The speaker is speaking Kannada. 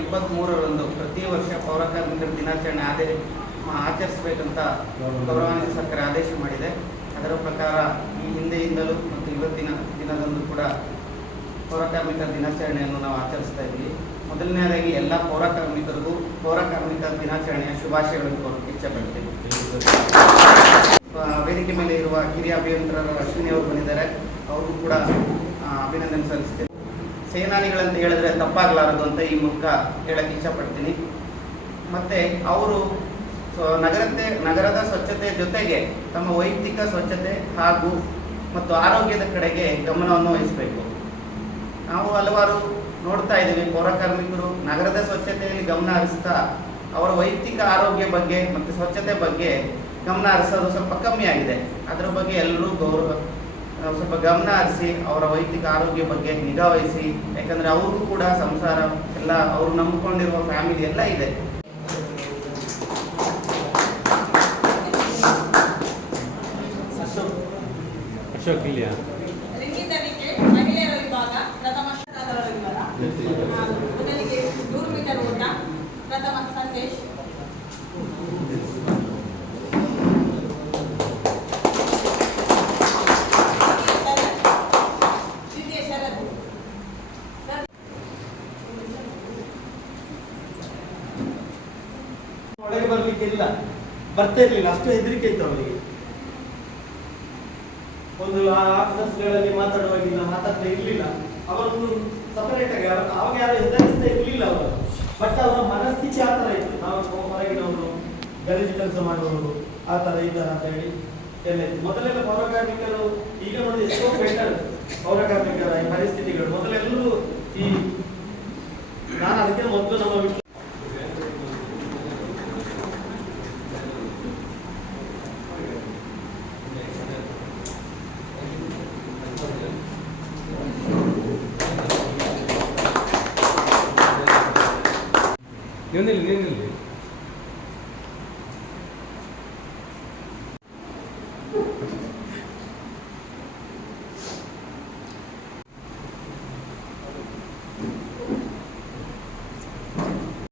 ಇಪ್ಪತ್ತ್ಮೂರರಂದು ಪ್ರತಿ ವರ್ಷ ಪೌರ ಕಾರ್ಮಿಕರ ದಿನಾಚರಣೆ ಆದೇ ಆಚರಿಸಬೇಕಂತ ಗೌರವಾನ್ವಿತ ಸರ್ಕಾರ ಆದೇಶ ಮಾಡಿದೆ. ಅದರ ಪ್ರಕಾರ ಈ ಹಿಂದೆಯಿಂದಲೂ ಮತ್ತು ಇವತ್ತಿನ ದಿನದಂದು ಕೂಡ ಪೌರ ಕಾರ್ಮಿಕರ ದಿನಾಚರಣೆಯನ್ನು ನಾವು ಆಚರಿಸ್ತಾ ಇದ್ದೀವಿ. ಮೊದಲನೇದಾಗಿ ಎಲ್ಲ ಪೌರ ಕಾರ್ಮಿಕರಿಗೂ ಪೌರ ಕಾರ್ಮಿಕರ ದಿನಾಚರಣೆಯ ಶುಭಾಶಯಗಳನ್ನು ಕೋರಕ್ಕೆ ಇಚ್ಛೆಪಡ್ತೇನೆ. ವೇದಿಕೆ ಮೇಲೆ ಇರುವ ಕಿರಿಯ ಅಭಿಯಂತರರು ಅಶ್ವಿನಿ ಅವರು ಬಂದಿದ್ದಾರೆ. ಅವರಿಗೂ ಕೂಡ ಅಭಿನಂದನೆ ಸಲ್ಲಿಸ್ತೇನೆ. ಸೇನಾನಿಗಳಂತ ಹೇಳಿದ್ರೆ ತಪ್ಪಾಗಲಾರದು ಅಂತ ಈ ಮೂಲಕ ಹೇಳಕ್ಕೆ ಇಷ್ಟಪಡ್ತೀನಿ ಮತ್ತೆ ಅವರು ನಗರತೆ, ನಗರದ ಸ್ವಚ್ಛತೆ ಜೊತೆಗೆ ತಮ್ಮ ವೈಯಕ್ತಿಕ ಸ್ವಚ್ಛತೆ ಹಾಗೂ ಮತ್ತು ಆರೋಗ್ಯದ ಕಡೆಗೆ ಗಮನವನ್ನು ವಹಿಸಬೇಕು. ನಾವು ಹಲವಾರು ನೋಡ್ತಾ ಇದ್ದೀವಿ, ಪೌರ ಕಾರ್ಮಿಕರು ನಗರದ ಸ್ವಚ್ಛತೆಯಲ್ಲಿ ಗಮನ ಹರಿಸ್ತಾ ಅವರ ವೈಯಕ್ತಿಕ ಆರೋಗ್ಯ ಬಗ್ಗೆ ಮತ್ತು ಸ್ವಚ್ಛತೆ ಬಗ್ಗೆ ಗಮನ ಹರಿಸೋದು ಸ್ವಲ್ಪ ಕಮ್ಮಿ ಆಗಿದೆ. ಅದರ ಬಗ್ಗೆ ಎಲ್ಲರೂ ಗೌರವ ನಾವು ಸ್ವಲ್ಪ ಗಮನ ಹರಿಸಿ ಅವರ ವೈಯಕ್ತಿಕ ಆರೋಗ್ಯ ಬಗ್ಗೆ ನಿಗಾ ವಹಿಸಿ. ಯಾಕಂದರೆ ಅವ್ರಿಗೂ ಕೂಡ ಸಂಸಾರ ಎಲ್ಲ ಅವರು ನಂಬಿಕೊಂಡಿರುವ ಫ್ಯಾಮಿಲಿ ಎಲ್ಲ ಇದೆ. ಅಶೋಕ್. ಇಲ್ಲಿಯಾ? ಲಿಂಗಿತನಿಕೆ ಮಹಿಳೆಯರ ವಿಭಾಗ ಪ್ರಥಮ ಶ್ರೇಣಾದವರ ವಿಭಾಗ. ಆ, ಮೊದಲಿಗೆ ನೂರು ಮೀಟರ್ ಓಟ ಪ್ರಥಮ ಸಂದೇಶ್. ಒಳಗೆ ಬರ್ಲಿಕ್ಕಿಲ್ಲ. ಬರ್ತಾ ಇರ್ಲಿಲ್ಲ, ಅಷ್ಟು ಹೆದರಿಕೆ ಇತ್ತು ಅವರಿಗೆ. ಒಂದು ಆಫೀಸರ್ಸ್ಗಳಲ್ಲಿ ಮಾತಾಡುವಾಗಿಲ್ಲ, ಮಾತಾಡ್ತಾ ಇರ್ಲಿಲ್ಲ. ಅವರೊಂದು ಸಪರೇಟ್ ಆಗಿ ಅವಾಗ ಯಾರು ಹೆದರಿಸ್ತಾ ಇರ್ಲಿಲ್ಲ ಅವರು. ಬಟ್ ಅವರ ಮನಸ್ಥಿತಿ ಆ ಥರ ಇತ್ತು. ನಾವು ಹೊರಗಿನವರು, ಗಲೀಜು ಕೆಲಸ ಮಾಡುವವರು ಆ ಥರ ಈ ಅಂತ ಹೇಳಿ ಎಲ್ಲ ಇತ್ತು. ಮೊದಲೆಲ್ಲ ಪೌರ ಕಾರ್ಮಿಕರು ಈಗ ನೋಡಿ ಎಷ್ಟೋ ಬೆಟರ್ ಪೌರ ಕಾರ್ಮಿಕರ ಈ ಪರಿಸ್ಥಿತಿಗಳು. ಮೊದಲೆಲ್ಲರೂ ಈ ನಾನು ಅದಕ್ಕೆ ಮೊದಲು ನಮ್ಮ 연애를 연애를 왜?